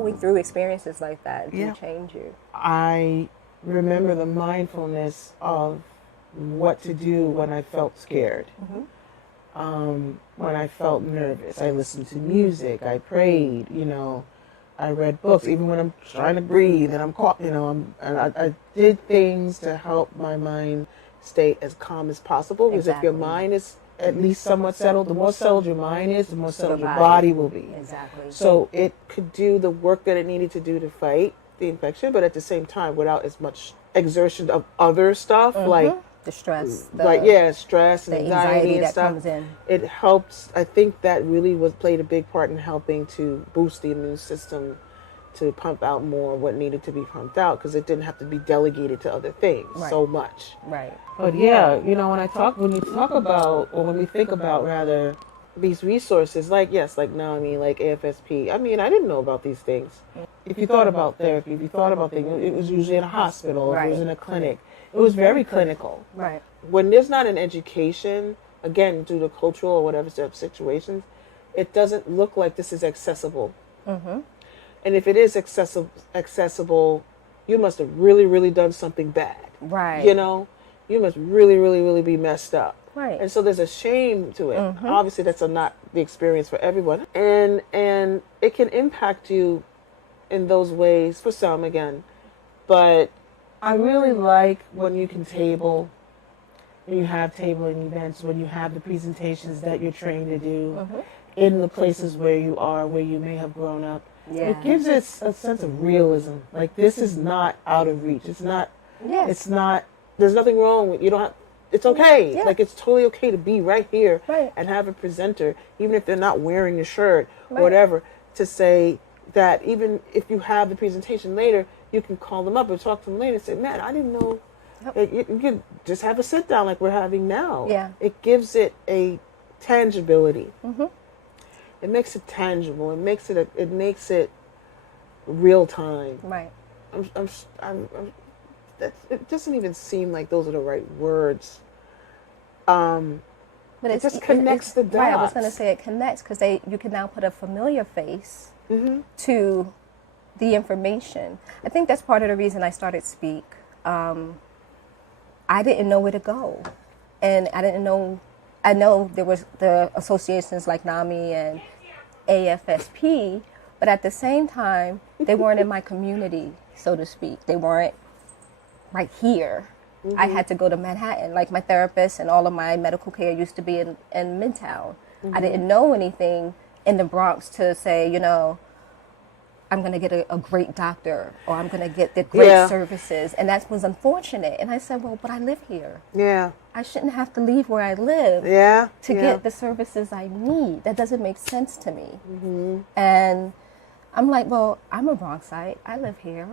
going through experiences like that do Yeah. change you. I remember the mindfulness of what to do when I felt scared. When I felt nervous, I listened to music, I prayed, I read books, even when I'm trying to breathe and I'm caught, I did things to help my mind stay as calm as possible. Because if your Exactly. mind is at least somewhat settled, the more settled your mind is, the more settled your body. body will be. Exactly. So it could do the work that it needed to do to fight the infection, but at the same time, without as much exertion of other stuff, like the stress, stress and the anxiety and that stuff. comes in. It helps. I think that really played a big part in helping to boost the immune system to pump out more of what needed to be pumped out, because it didn't have to be delegated to other things so much. Right. But yeah, when you talk about, or when we think about rather, these resources, like NAMI, like AFSP, I didn't know about these things. If you thought about therapy, if you thought about things, it was usually in a hospital, if it was in a clinic. It was very clinical. Right. When there's not an education, again, due to cultural or whatever sort of situations, it doesn't look like this is accessible. And if it is accessible, you must have really, really done something bad. Right. You must really, really, really be messed up. Right. And so there's a shame to it. Obviously, that's not the experience for everyone. And it can impact you in those ways, for some, again. But I really like when you can table, when you have tabling events, when you have the presentations that you're trained to do in the places where you are, where you may have grown up. Yeah. It gives it a sense of realism. Like, this is not out of reach. It's not, there's nothing wrong with, it's okay. Yeah. Like, it's totally okay to be right here Right. and have a presenter, even if they're not wearing your shirt or whatever, to say that even if you have the presentation later, you can call them up or talk to them later and say, man, I didn't know. You can just have a sit down like we're having now. Yeah. It gives it a tangibility. It makes it tangible. It makes it real time. Right. It doesn't even seem like those are the right words. But it just connects the dots. Right, I was going to say it connects because you can now put a familiar face to the information. I think that's part of the reason I started Speak. I didn't know where to go, and I know there was the associations like NAMI and AFSP, but at the same time, they weren't in my community, so to speak. They weren't right here. I had to go to Manhattan. Like, my therapist and all of my medical care used to be in Midtown. I didn't know anything in the Bronx to say, I'm going to get a great doctor, or I'm going to get the great services. And that was unfortunate. And I said, well, but I live here. Yeah. I shouldn't have to leave where I live to get the services I need. That doesn't make sense to me. And I'm like, well, I'm a Bronxite. I live here.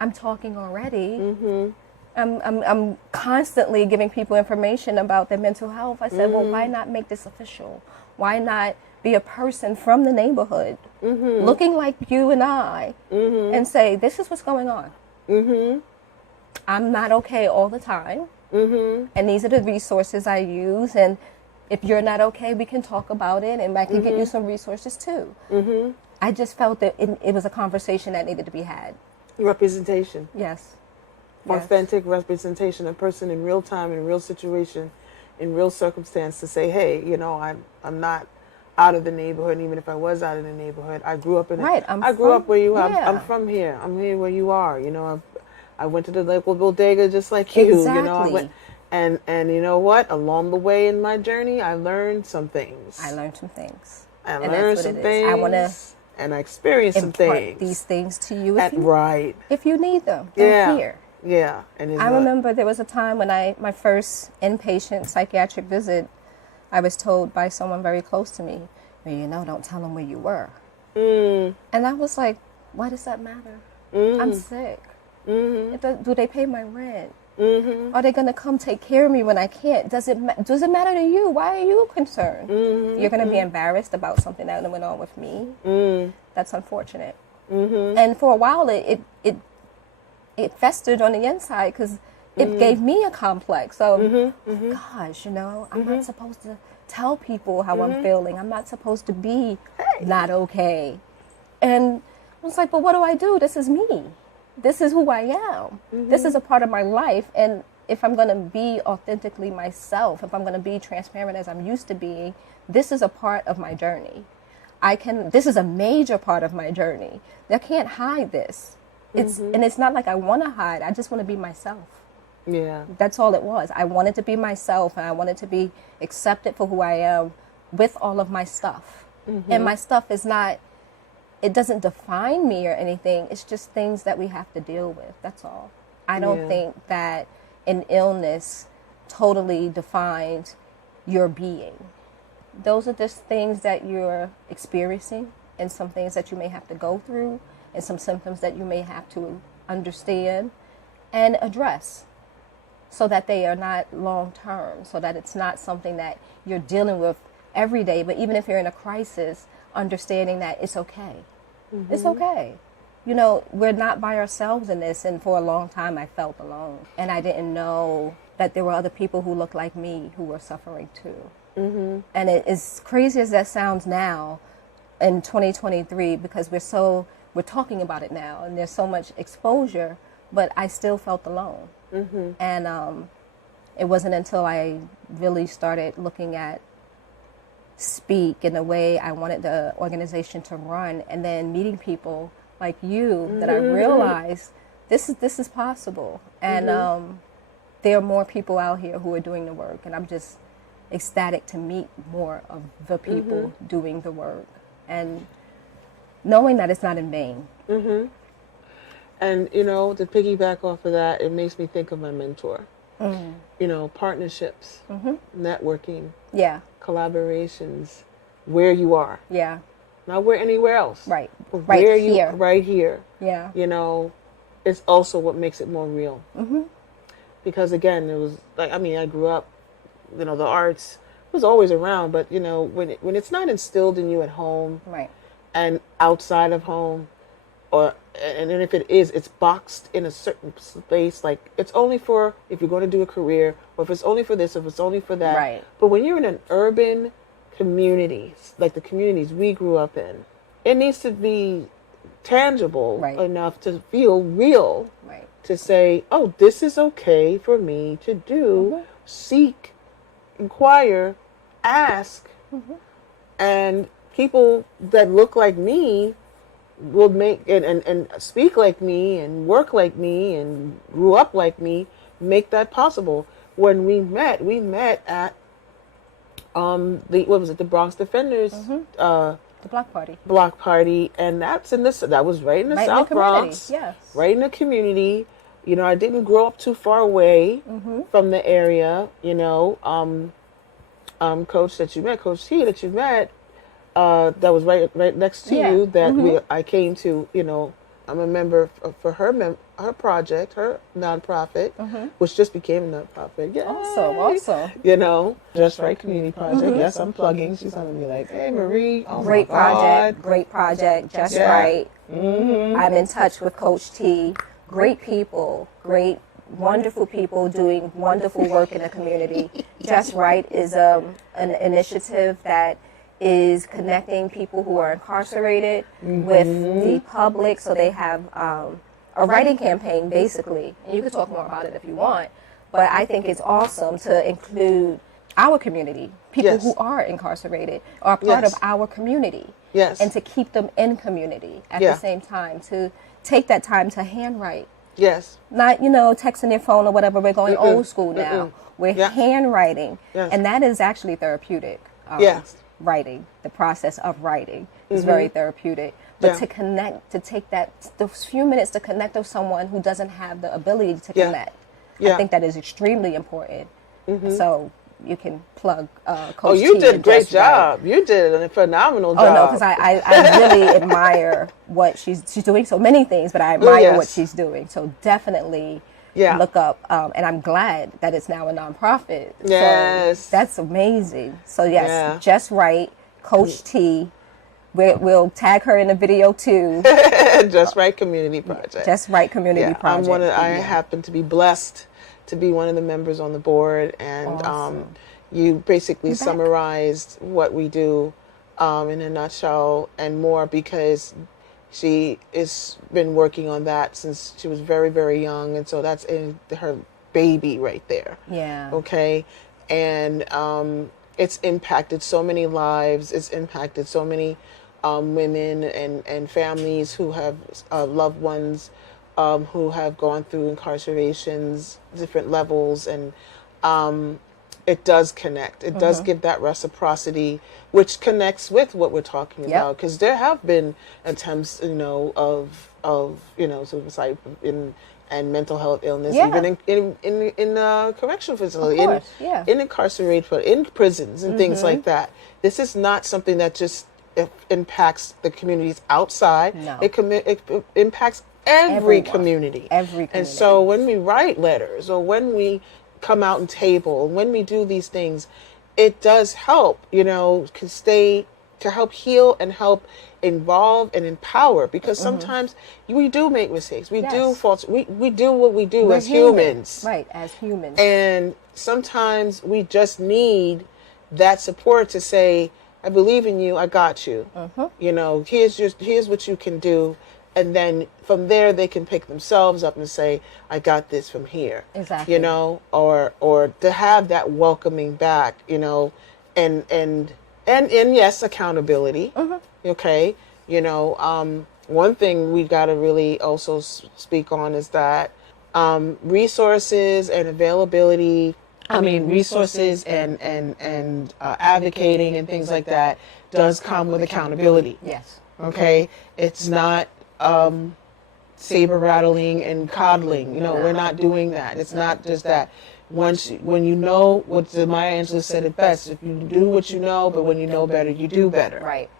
I'm talking already. I'm constantly giving people information about their mental health. I said, well, why not make this official? Why not be a person from the neighborhood looking like you and I and say, this is what's going on. I'm not okay all the time. And these are the resources I use. And if you're not okay, we can talk about it, and I can get you some resources too. I just felt that it was a conversation that needed to be had. Representation. Yes. Authentic representation, a person in real time, in real situation, in real circumstance, to say, hey, I'm not out of the neighborhood. And even if I was out of the neighborhood, I grew up in it. I grew up where you are. I'm from here. I'm here where you are. I went to the local bodega just like you. Exactly. And you know what? Along the way in my journey, I learned some things. I learned some things. I experienced some things. These things to you if you need them. They're here. Yeah. And I remember there was a time when my first inpatient psychiatric visit, I was told by someone very close to me, well, don't tell them where you were. And I was like, why does that matter? I'm sick. Do they pay my rent? Are they going to come take care of me when I can't? Does it matter to you? Why are you concerned? You're going to be embarrassed about something that went on with me? That's unfortunate. And for a while, it festered on the inside because it gave me a complex of, gosh, I'm not supposed to tell people how I'm feeling. I'm not supposed to be not okay. And was like, but what do I do? This is me. This is who I am. This is a part of my life. And if I'm going to be authentically myself, if I'm going to be transparent as I'm used to being, this is a part of my journey. This is a major part of my journey. I can't hide this. And it's not like I want to hide. I just want to be myself. Yeah. That's all it was. I wanted to be myself, and I wanted to be accepted for who I am with all of my stuff. And my stuff is not, it doesn't define me or anything. It's just things that we have to deal with. That's all. I don't think that an illness totally defines your being. Those are just things that you're experiencing, and some things that you may have to go through, and some symptoms that you may have to understand and address, so that they are not long term, so that it's not something that you're dealing with every day. But even if you're in a crisis, understanding that it's okay. It's okay. You know, we're not by ourselves in this. And for a long time, I felt alone. And I didn't know that there were other people who looked like me who were suffering too. And as crazy as that sounds now in 2023, because we're talking about it now and there's so much exposure, but I still felt alone. And it wasn't until I really started looking at Speak in the way I wanted the organization to run, and then meeting people like you, that I realized this is possible. And there are more people out here who are doing the work, and I'm just ecstatic to meet more of the people doing the work, and knowing that it's not in vain. And, you know, to piggyback off of that, it makes me think of my mentor. You know, partnerships, networking, collaborations, where you are. Not where anywhere else. Right. Right here. Right here. Yeah. You know, it's also what makes it more real. Because again, it was like, I mean, I grew up, you know, the arts was always around, but you know, when it's not instilled in you at home, and outside of home, and then if it is, it's boxed in a certain space. Like, it's only for if you're going to do a career, or if it's only for this, if it's only for that. Right. But when you're in an urban community, like the communities we grew up in, it needs to be tangible enough to feel real. To say, oh, this is okay for me to do, seek, inquire, ask, and people that look like me will make and speak like me and work like me and grew up like me, make that possible. When we met at the Bronx Defenders, the block party, and that was right in the South Bronx, right in the community. You know, I didn't grow up too far away from the area. You know, Coach that you met, Coach T that you met, that was right next to you. That I came to. You know, I'm a member for her project, her nonprofit, which just became a nonprofit. Yay! Awesome. You know, Just Right Community Project. Yes, I'm plugging. She's going to be like, hey, Marie. Oh, great project, Just Right. I'm in touch with Coach T. Great people, wonderful people doing wonderful work in the community. Just Right is an initiative that is connecting people who are incarcerated with the public. So they have a writing campaign, basically. And you can talk more about it if you want. But I think it's awesome to include our community, people who are incarcerated, are part of our community. And to keep them in community at the same time, to take that time to handwrite. Not, you know, texting their phone or whatever. We're going old school now. We're handwriting. And that is actually therapeutic. Writing, the process of writing is very therapeutic. But to connect, to take those few minutes to connect with someone who doesn't have the ability to connect, I think that is extremely important. So you can plug Coach T. Oh, you did a great job. Right. You did a phenomenal job. Oh, no, because I really admire what she's doing so many things, but I admire what she's doing. So definitely look up. And I'm glad that it's now a nonprofit. So that's amazing. So, Just Right, Coach T. We'll tag her in the video, too. Just Right Community Project. Just Right Community Project. I happen to be blessed to be one of the members on the board, and you basically summarized what we do in a nutshell and more, because She has been working on that since she was very, very young, and so that's in her baby right there. Yeah. Okay, and it's impacted so many lives. It's impacted so many women and families who have loved ones who have gone through incarcerations, different levels, and it does connect. It does give that reciprocity, which connects with what we're talking about. Because there have been attempts, of suicide and mental health illness, even in correctional facility, in incarcerated, in prisons and things like that. This is not something that just impacts the communities outside. No. It impacts every community. And so when we write letters or when we come out and table, when we do these things, it does help, to help heal and help involve and empower, because sometimes we do make mistakes. We do faults. We do what we do as humans. Right, as humans. And sometimes we just need that support to say, I believe in you, I got you. Here's what you can do. And then from there, they can pick themselves up and say, I got this from here. Exactly. Or to have that welcoming back, and yes, accountability. Okay. One thing we got to really also speak on is that resources and availability, resources and advocating and things like that does come with accountability. Yes. Okay. It's not saber rattling and coddling. We're not doing that. It's not just that. When you know what Maya Angelou said it best, if you do what you know, but when you know better, you do better. Right.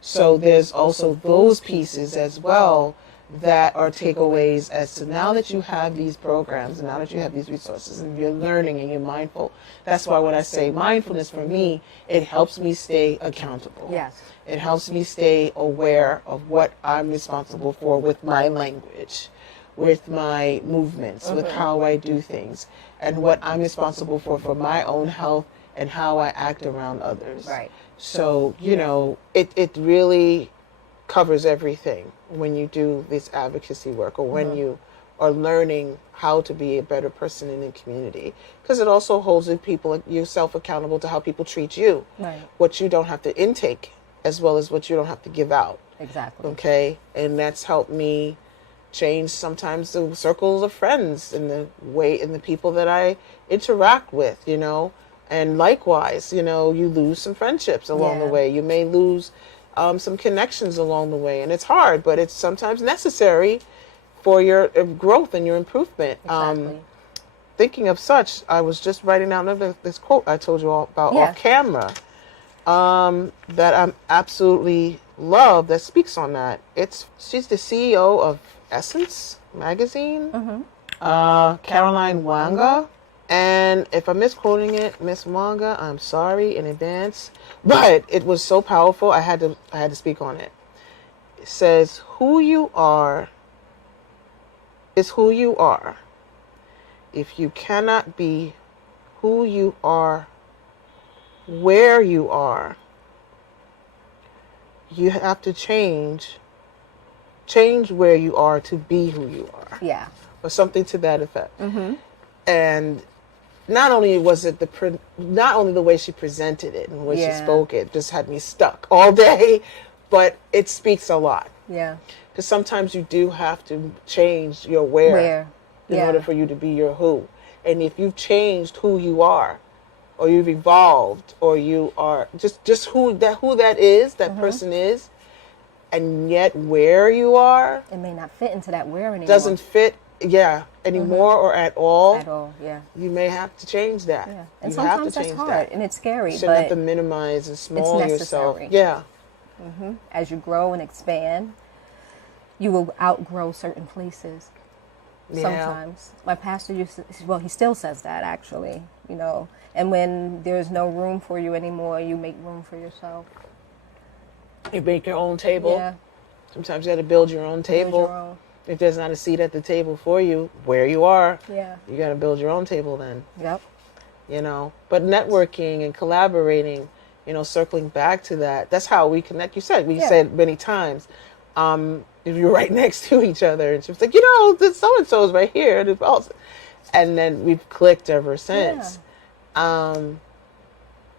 So there's also those pieces as well that are takeaways as to now that you have these programs and now that you have these resources and you're learning and you're mindful. That's why when I say mindfulness, for me, it helps me stay accountable. Yes. It helps me stay aware of what I'm responsible for with my language, with my movements, with how I do things, and what I'm responsible for my own health and how I act around others. Right. So, it really covers everything when you do this advocacy work or when you are learning how to be a better person in the community. Because it also holds yourself accountable to how people treat you. Right. What you don't have to intake as well as what you don't have to give out. Exactly. Okay? And that's helped me change sometimes the circles of friends and the people that I interact with, And likewise, you lose some friendships along the way. You may lose some connections along the way. And it's hard, but it's sometimes necessary for your growth and your improvement. Exactly. Thinking of such, I was just writing down this quote I told you all about off camera that I absolutely love that speaks on that. She's the CEO of Essence magazine, Caroline Wanga. And if I'm misquoting it, Miss Wanga, I'm sorry in advance. But it was so powerful, I had to speak on it. It says, who you are is who you are. If you cannot be who you are where you are, you have to change where you are to be who you are. Yeah. Or something to that effect. And not only was it not only the way she presented it and the way she spoke it just had me stuck all day, but it speaks a lot. Yeah. Because sometimes you do have to change your where in order for you to be your who. And if you've changed who you are, or you've evolved, or you are just who that is, that person is, and yet where you are, it may not fit into that where anymore. Doesn't fit. Anymore or at all. At all, you may have to change that. Yeah. And sometimes that's hard and it's scary. You shouldn't have to minimize and small yourself. Yeah. As you grow and expand, you will outgrow certain places. Yeah. Sometimes. My pastor he still says that actually, And when there's no room for you anymore, you make room for yourself. You make your own table. Yeah. Sometimes you have to build your own table. If there's not a seat at the table for you, where you are, you got to build your own table then. Yep. But networking and collaborating, circling back to that, that's how we connect. You said, said many times, if you're right next to each other. And she was like, this so-and-so is right here. And then we've clicked ever since. Yeah.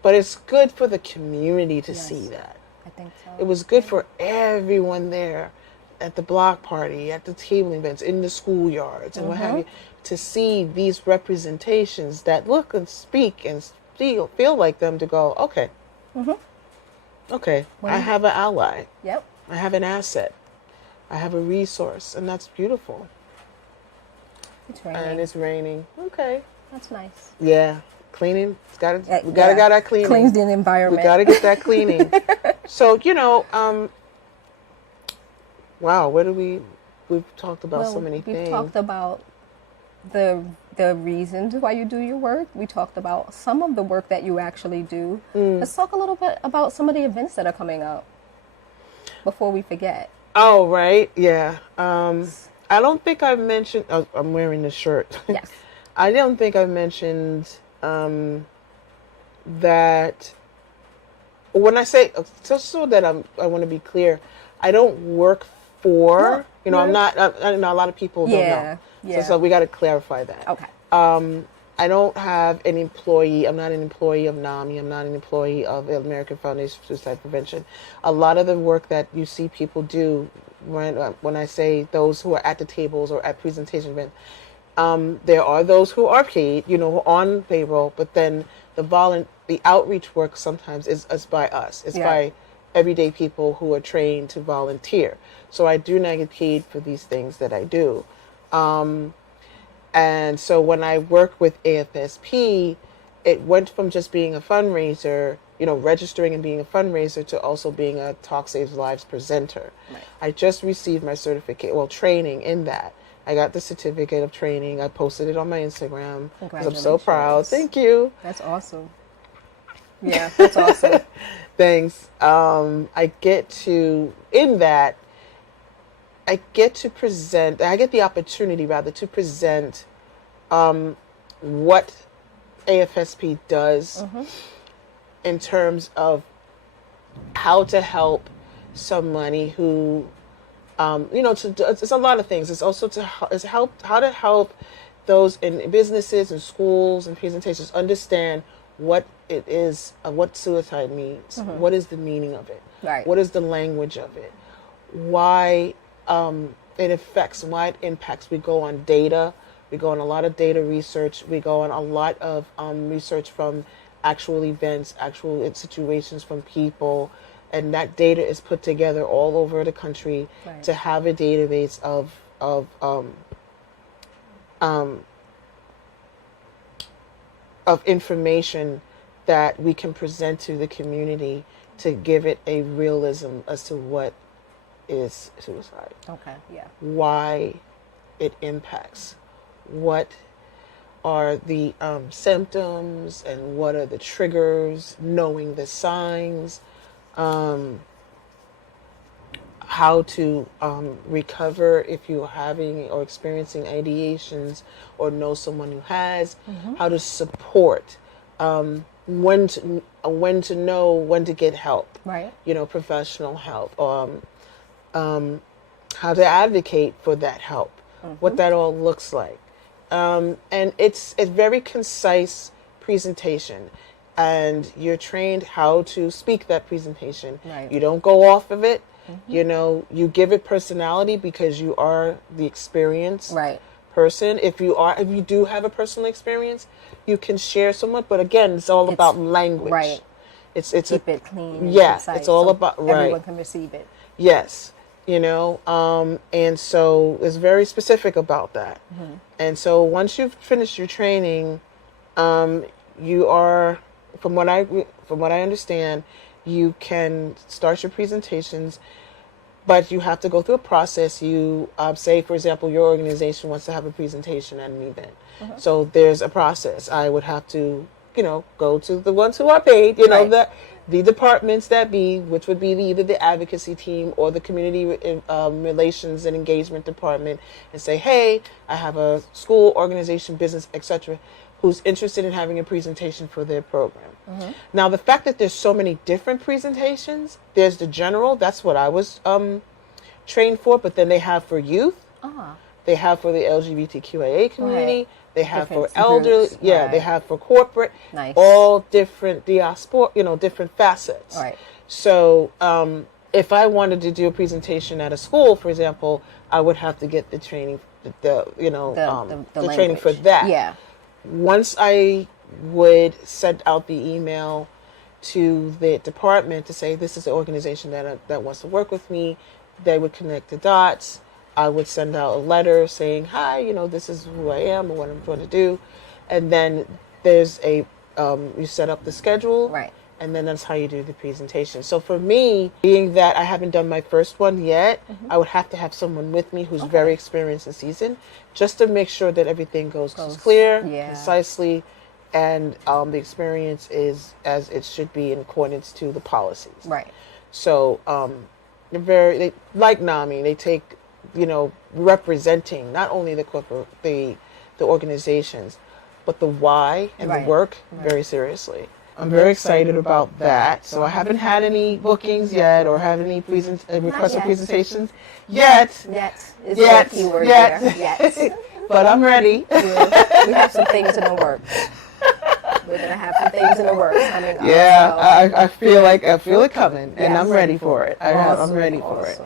But it's good for the community to see that. I think so. It was good for everyone there at the block party, at the table events, in the schoolyards, and what have you, to see these representations that look and speak and feel like them, to go, okay, okay, I have an ally. Yep. I have an asset. I have a resource, and that's beautiful. It's raining. And it's raining. Okay. That's nice. Yeah. Cleaning. We gotta get that cleaning. Cleans the environment. We gotta get that cleaning. So, wow, we've talked about so many things. We've talked about the reasons why you do your work. We talked about some of the work that you actually do. Let's talk a little bit about some of the events that are coming up before we forget. Oh, right. Yeah. I don't think I've mentioned, I'm wearing this shirt. Yes. I don't think I've mentioned that when I say, just so that I want to be clear, I don't work for, I'm not, I know a lot of people don't know. Yeah. So we got to clarify that. Okay. I don't have an employee. I'm not an employee of NAMI. I'm not an employee of the American Foundation for Suicide Prevention. A lot of the work that you see people do, when I say those who are at the tables or at presentation events, there are those who are paid, on payroll, but then the outreach work sometimes is by us. It's by everyday people who are trained to volunteer. So I do not get paid for these things that I do. And so when I work with AFSP, it went from just being a fundraiser, registering and being a fundraiser, to also being a Talk Saves Lives presenter. Right. I just received my training in that. I got the certificate of training. I posted it on my Instagram because I'm so proud. Thank you. That's awesome. Yeah, that's awesome. Thanks. I get to the opportunity to present what AFSP does in terms of how to help somebody who, it's a lot of things. It's also how to help those in businesses and schools and presentations understand what it is, what suicide means. What is the meaning of it? Right. What is the language of it? Why it affects, why it impacts. We go on data. We go on a lot of data research. We go on a lot of research from actual events, actual situations from people. And that data is put together all over the country to have a database of information that we can present to the community to give it a realism as to what is suicide. Okay, yeah. Why it impacts. What are the symptoms and what are the triggers, knowing the signs, how to recover if you're having or experiencing ideations or know someone who has, how to support, when to know when to get help, right? Professional help, how to advocate for that help, what that all looks like. And it's a very concise presentation, and you're trained how to speak that presentation. Right. You don't go off of it. You give it personality because you are the experienced person. If you do have a personal experience, you can share somewhat. But again, it's all about language. Right. It's keep it clean. Yeah. It's all about everyone can receive it. Yes. And so it's very specific about that. And so once you've finished your training, you are, from what I understand, you can start your presentations, but you have to go through a process. You say, for example, your organization wants to have a presentation at an event. So there's a process. I would have to, go to the ones who are paid, the departments which would be either the advocacy team or the community relations and engagement department, and say, hey, I have a school, organization, business, etc., who's interested in having a presentation for their program. Now, the fact that there's so many different presentations, there's the general, that's what I was trained for, but then they have for youth. Ah. They have for the LGBTQIA community. Right. They have Different for elderly. groups. Yeah, Right. they have for corporate. Nice. All different diaspora, different facets. Right. So if I wanted to do a presentation at a school, for example, I would have to get the training, the training for that. Yeah. Once I would send out the email to the department to say this is an organization that wants to work with me, they would connect the dots. I would send out a letter saying, hi, this is who I am and what I'm going to do. And then there's you set up the schedule. Right. And then that's how you do the presentation. So for me, being that I haven't done my first one yet, I would have to have someone with me who's very experienced and seasoned, just to make sure that everything goes clear, concisely, and the experience is as it should be in accordance to the policies. Right. So they like NAMI, they take representing not only the organizations, but the why and the work very seriously. I'm very excited about that. So I haven't had any bookings yet, or have any requests for presentations yet. Yet. But I'm ready. We have some things in the works. We're gonna have some things in the works coming up. Yeah, I feel it coming, and I'm ready for it. I'm ready for it.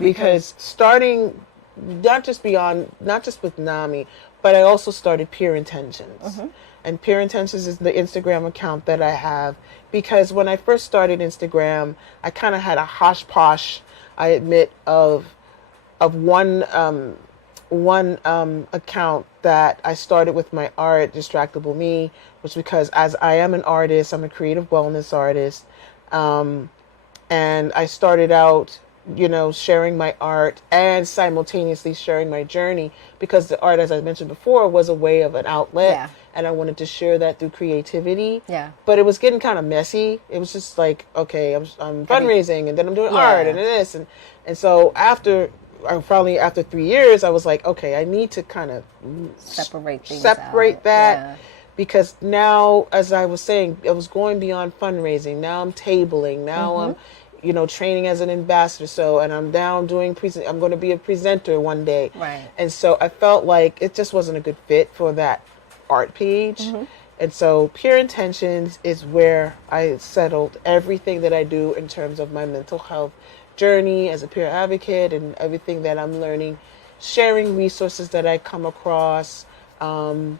Because starting not just with NAMI, but I also started Pure Intentions. Mm-hmm. And Pure Intentions is the Instagram account that I have, because when I first started Instagram, I kind of had a hosh-posh, I admit, of one account that I started with my art, Distractible Me, which because as I am an artist, I'm a creative wellness artist, and I started out sharing my art and simultaneously sharing my journey, because the art, as I mentioned before, was a way of an outlet, and I wanted to share that through creativity. Yeah. But it was getting kind of messy. It was just like, okay, I'm fundraising, and then I'm doing art and this, and so after 3 years, I was like, okay, I need to kind of separate that. Because now, as I was saying, I was going beyond fundraising. Now I'm tabling. Now I'm training as an ambassador. So, and I'm down doing I'm going to be a presenter one day. Right. And so I felt like it just wasn't a good fit for that art page. Mm-hmm. And so Pure Intentions is where I settled everything that I do in terms of my mental health journey as a peer advocate, and everything that I'm learning, sharing resources that I come across, building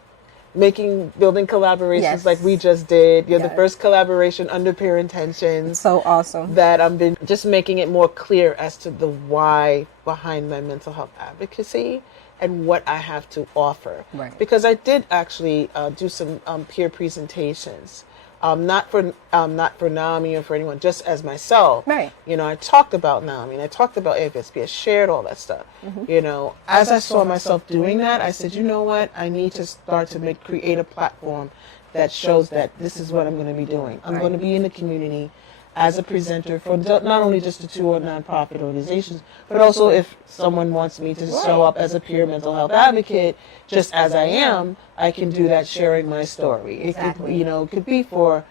collaborations like we just did. You're the first collaboration under Pure Intentions. So awesome. That I've been just making it more clear as to the why behind my mental health advocacy and what I have to offer. Right. Because I did actually do some peer presentations. Not for NAMI or for anyone, just as myself. Right. I talked about NAMI and I talked about AFSP. I shared all that stuff. Mm-hmm. As I saw myself doing that, I said, you know what? I need to start to create a platform that shows that this is what I'm going to be doing. I'm going to be in the community as a presenter for not only just the 2 or nonprofit organizations, but also if someone wants me to show up as a peer mental health advocate, just as I am, I can do that sharing my story. Exactly. It could be for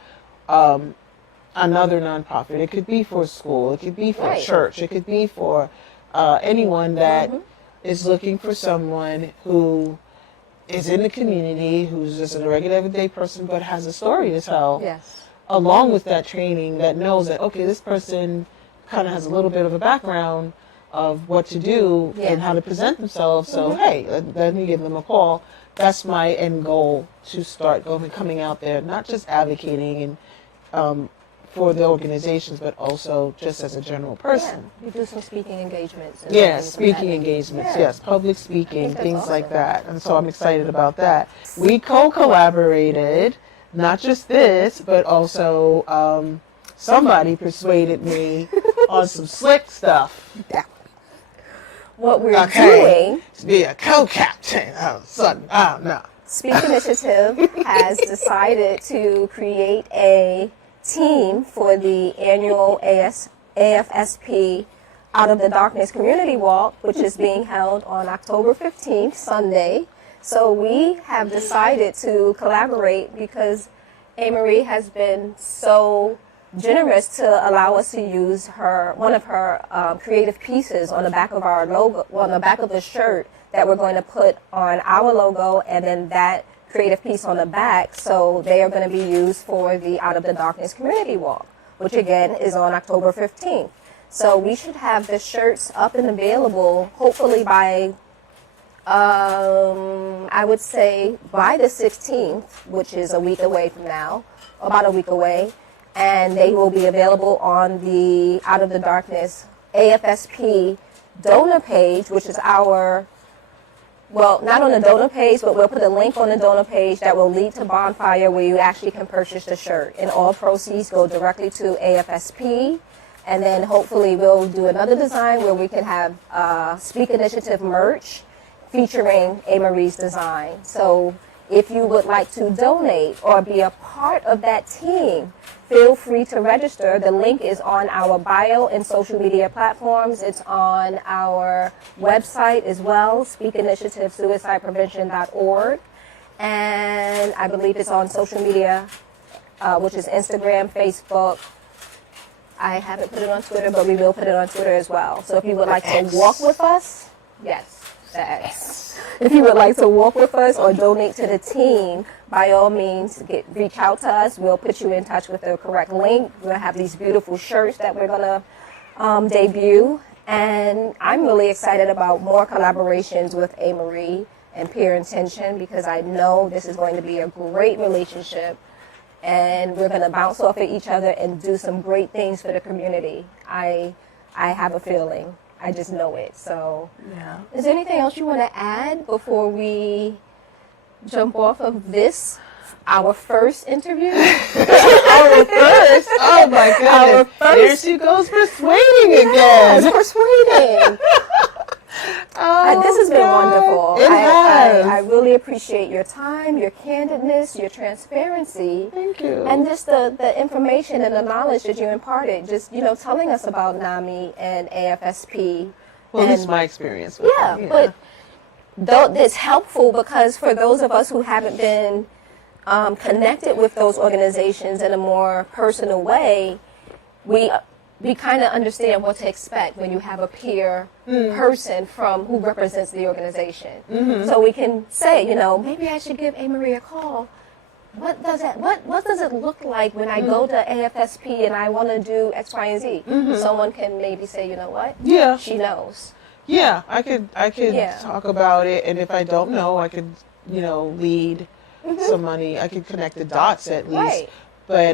another nonprofit. It could be for a school. It could be for a church. It could be for anyone that is looking for someone who is in the community, who's just a regular everyday person, but has a story to tell. Yes. Along with that training, that knows that, okay, this person kind of has a little bit of a background of what to do and how to present themselves. So, hey, let me give them a call. That's my end goal, to start coming out there, not just advocating and for the organizations, but also just as a general person. Yeah. You do some speaking engagements. Speaking engagements, yes, public speaking, things awesome. Like that. And so I'm excited about that. We co-collaborated. Not just this, but also somebody persuaded me on some slick stuff. Yeah. What we're doing to be a co-captain. No. Speak Initiative has decided to create a team for the annual AFSP Out of the Darkness Community Walk, which is being held on October 15th, Sunday. So we have decided to collaborate because Marie has been so generous to allow us to use one of her creative pieces on the back of our logo, on the back of the shirt that we're going to put on our logo, and then that creative piece on the back. So they are going to be used for the Out of the Darkness Community Walk, which again is on October 15th. So we should have the shirts up and available hopefully by, I would say by the 16th, which is a week away from now, about a week away. And they will be available on the Out of the Darkness AFSP donor page, which is our, well, not on the donor page, but we'll put a link on the donor page that will lead to Bonfire, where you actually can purchase the shirt. And all proceeds go directly to AFSP. And then hopefully we'll do another design where we can have Speak Initiative merch featuring A. Marie's design. So if you would like to donate or be a part of that team, feel free to register. The link is on our bio and social media platforms. It's on our website as well, speakinitiativesuicideprevention.org. And I believe it's on social media, which is Instagram, Facebook. I haven't put it on Twitter, but we will put it on Twitter as well. So if you would like to walk with us, yes, the X. If you would like to walk with us or donate to the team, by all means, reach out to us. We'll put you in touch with the correct link. We'll have these beautiful shirts that we're going to debut. And I'm really excited about more collaborations with A. Marie and Pure Intention, because I know this is going to be a great relationship. And we're going to bounce off of each other and do some great things for the community. I have a feeling. I just know it. So, yeah. Is there anything else you want to add before we jump off of this, our first interview? Our first? Oh my goodness. There she goes persuading again. Yes, persuading. This has been wonderful. I really appreciate your time, your candidness, your transparency. Thank you. And just the information and the knowledge that you imparted, just, telling us about NAMI and AFSP. Well, this is my experience with them. But it's helpful because for those of us who haven't been connected with those organizations in a more personal way, we kind of understand what to expect when you have a peer person who represents the organization. Mm-hmm. So we can say, maybe I should give A. Marie a call. What does it look like when I go to AFSP and I want to do X, Y, and Z? Mm-hmm. Someone can maybe say, you know what? Yeah. She knows. Yeah, I could talk about it, and if I don't know, I could, lead some money. I could connect the dots at least. Right. But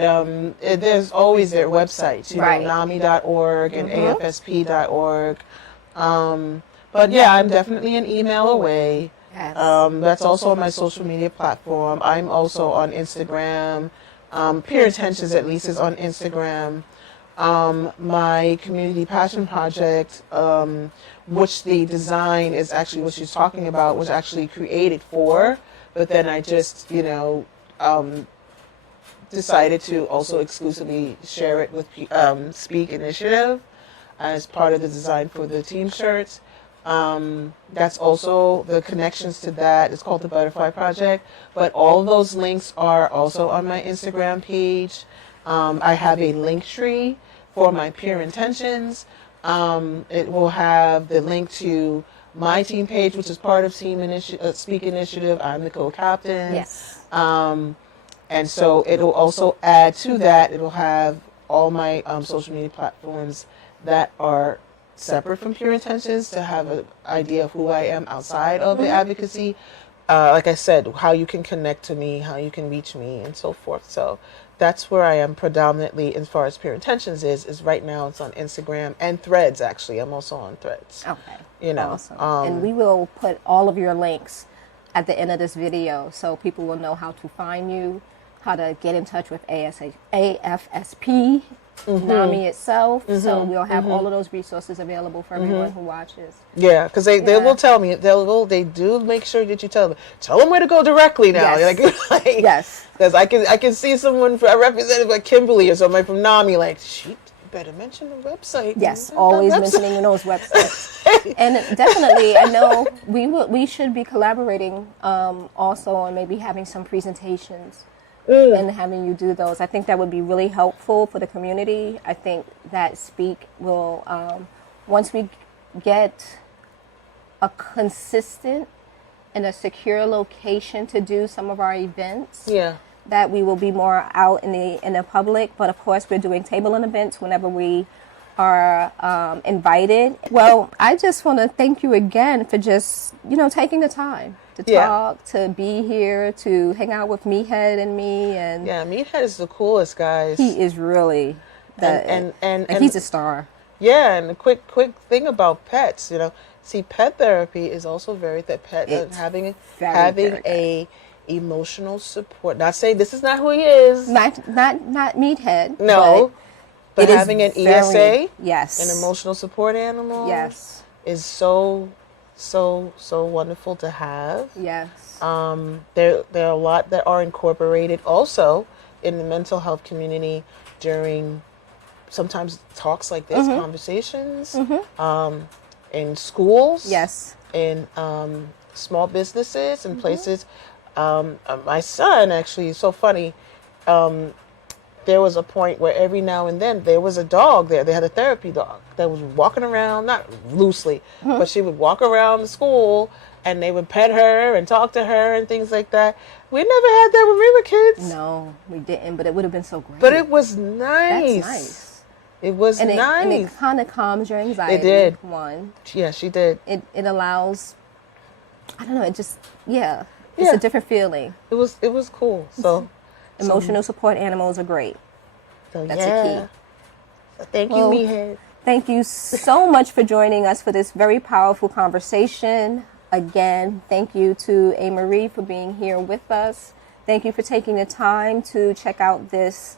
there's always their websites, NAMI.org and AFSP.org. But yeah, I'm definitely an email away. Yes. That's also on my social media platform. I'm also on Instagram. Pure Intentions, at least, is on Instagram. My Community Passion Project, which the design is actually what she's talking about, was actually created for. But then I just, decided to also exclusively share it with Speak Initiative as part of the design for the team shirts. That's also the connections to that. It's called the Butterfly Project. But all those links are also on my Instagram page. I have a link tree for my Pure Intentions. It will have the link to my team page, which is part of Speak Initiative. I'm the co-captain. Yes. And so it'll also add to that. It'll have all my social media platforms that are separate from Pure Intentions to have an idea of who I am outside of the advocacy. Like I said, how you can connect to me, how you can reach me, and so forth. So that's where I am predominantly as far as Pure Intentions is right now. It's on Instagram and Threads, actually. I'm also on Threads. Okay. Awesome. And we will put all of your links at the end of this video so people will know how to find you, how to get in touch with AFSP, NAMI itself. So we'll have all of those resources available for everyone who watches. Yeah, because they will tell me, they do make sure that you tell them where to go directly now. Yes. Yes. Because I can see someone, a representative like Kimberly or somebody from NAMI, like, she better mention the website. Yes, always mentioning those websites. And definitely, I know we should be collaborating also on maybe having some presentations and having you do those. I think that would be really helpful for the community. I think that Speak will, once we get a consistent and a secure location to do some of our events, that we will be more out in the public. But of course, we're doing tabling events whenever we are invited. Well, I just want to thank you again for just, taking the time to talk, to be here, to hang out with Meathead and me. And Meathead is the coolest, guys. He is really, and he's a star. Yeah, and a quick thing about pets, see, pet therapy is also having a emotional support. Not saying this is not who he is. Not Meathead. No, but having an ESA, yes, an emotional support animal, yes, is so wonderful to have. Yes. There are a lot that are incorporated also in the mental health community during sometimes talks like this, conversations, in schools, yes, in small businesses and places. My son, actually, is so funny. There was a point where every now and then there was a dog there. They had a therapy dog that was walking around, not loosely, but she would walk around the school and they would pet her and talk to her and things like that. We never had that when we were kids. No, we didn't, but it would have been so great. But it was nice. That's nice. It was nice. And it kind of calms your anxiety. It did. One. Yeah, she did. It allows, I don't know, it just, it's a different feeling. It was cool. So emotional support animals are great. So that's a key. So thank you, Meathead. Thank you so much for joining us for this very powerful conversation. Again, thank you to A. Marie for being here with us. Thank you for taking the time to check out this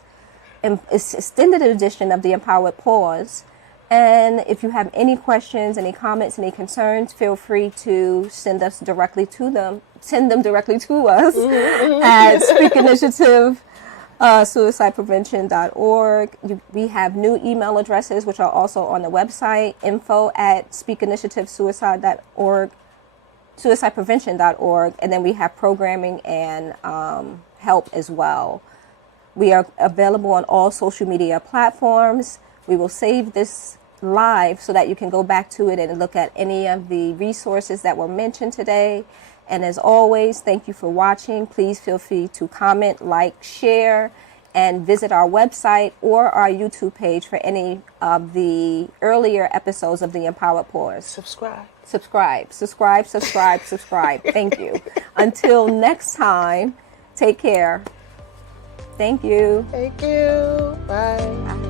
extended edition of the Empowered Pause. And if you have any questions, any comments, any concerns, feel free to send them directly to us at Speak Initiative, suicideprevention.org. We have new email addresses, which are also on the website, info@speakinitiativesuicide.org, suicideprevention.org, and then we have programming and help as well. We are available on all social media platforms. We will save this live so that you can go back to it and look at any of the resources that were mentioned today. And as always, thank you for watching. Please feel free to comment, like, share, and visit our website or our YouTube page for any of the earlier episodes of the Empowered Pause. Subscribe. Thank you. Until next time, take care. Thank you. Thank you. Bye.